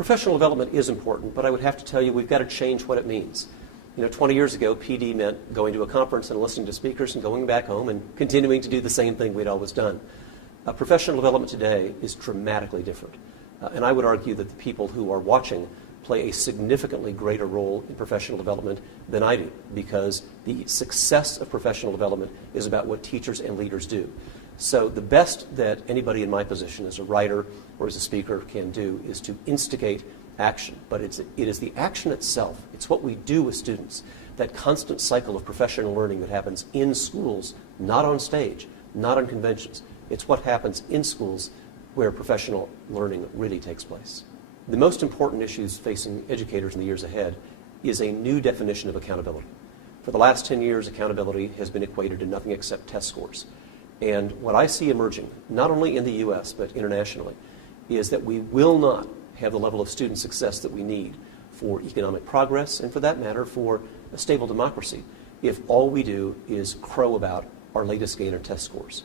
Professional development is important, but I would have to tell you we've got to change what it means. 20 years ago, PD meant going to a conference and listening to speakers and going back home and continuing to do the same thing we'd always done. Professional development today is dramatically different. And I would argue that the people who are watching play a significantly greater role in professional development than I do, because the success of professional development is about what teachers and leaders do. So the best that anybody in my position as a writer or as a speaker can do is to instigate action. But it is the action itself. It's what we do with students, that constant cycle of professional learning that happens in schools, not on stage, not on conventions. It's what happens in schools where professional learning really takes place. The most important issues facing educators in the years ahead is a new definition of accountability. For the last 10 years, accountability has been equated to nothing except test scores. And what I see emerging, not only in the U.S. but internationally, is that we will not have the level of student success that we need for economic progress and, for that matter, for a stable democracy if all we do is crow about our latest gain in test scores.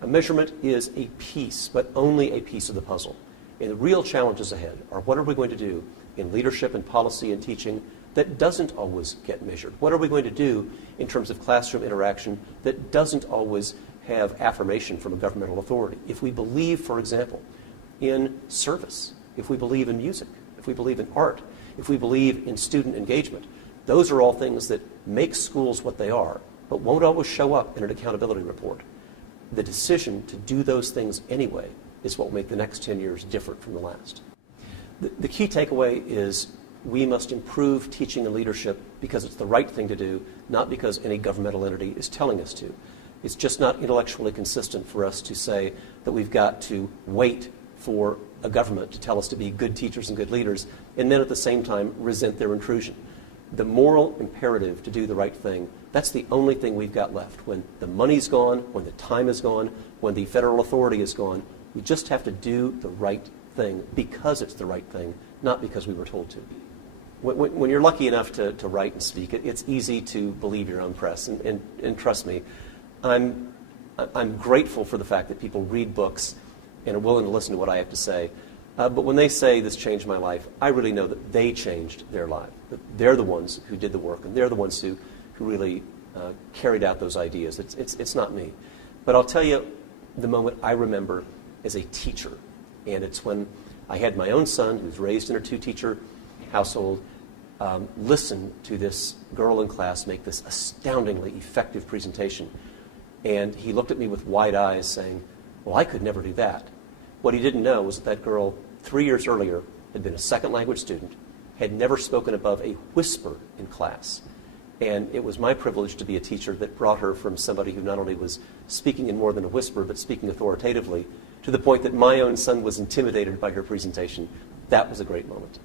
A measurement is a piece, but only a piece of the puzzle. And the real challenges ahead are, what are we going to do in leadership and policy and teaching that doesn't always get measured? What are we going to do in terms of classroom interaction that doesn't always have affirmation from a governmental authority? If we believe, for example, in service, if we believe in music, if we believe in art, if we believe in student engagement, those are all things that make schools what they are, but won't always show up in an accountability report. The decision to do those things anyway is what will make the next 10 years different from the last. The key takeaway is we must improve teaching and leadership because it's the right thing to do, not because any governmental entity is telling us to. It's just not intellectually consistent for us to say that we've got to wait for a government to tell us to be good teachers and good leaders, and then at the same time resent their intrusion. The moral imperative to do the right thing, that's the only thing we've got left. When the money's gone, when the time is gone, when the federal authority is gone, we just have to do the right thing because it's the right thing, not because we were told to. When you're lucky enough to write and speak, it's easy to believe your own press. And trust me, I'm grateful for the fact that people read books and are willing to listen to what I have to say. But when they say this changed my life, I really know that they changed their life. That they're the ones who did the work, and they're the ones who really carried out those ideas. It's not me. But I'll tell you the moment I remember as a teacher, and it's when I had my own son, who's raised in a two-teacher household, listen to this girl in class make this astoundingly effective presentation. And he looked at me with wide eyes saying, well, I could never do that. What he didn't know was that girl 3 years earlier had been a second language student, had never spoken above a whisper in class. And it was my privilege to be a teacher that brought her from somebody who not only was speaking in more than a whisper, but speaking authoritatively, to the point that my own son was intimidated by her presentation. That was a great moment.